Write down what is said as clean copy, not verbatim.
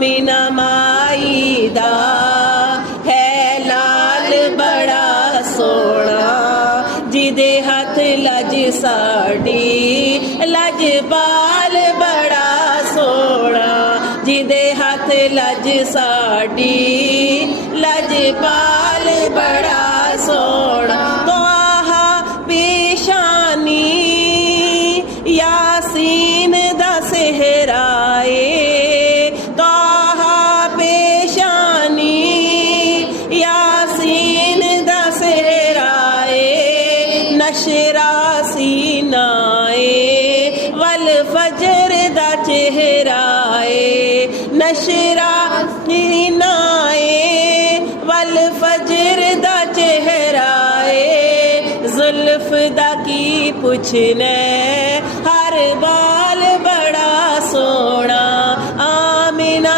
बिना माई दा है लाल बड़ा सोना, जिदे हथ लज साड़ी लज बाल बड़ा सोना, जिदे हथ लज साड़ी लज बाल बड़ा सोना। तो आहा पेशानी यासीन दा सेहराए, नशरा सीनाए वल फजर दा चेहराए, नशरा सीनाए वल फजर दा चेहराए। जुल्फ दा की पुछने हर बार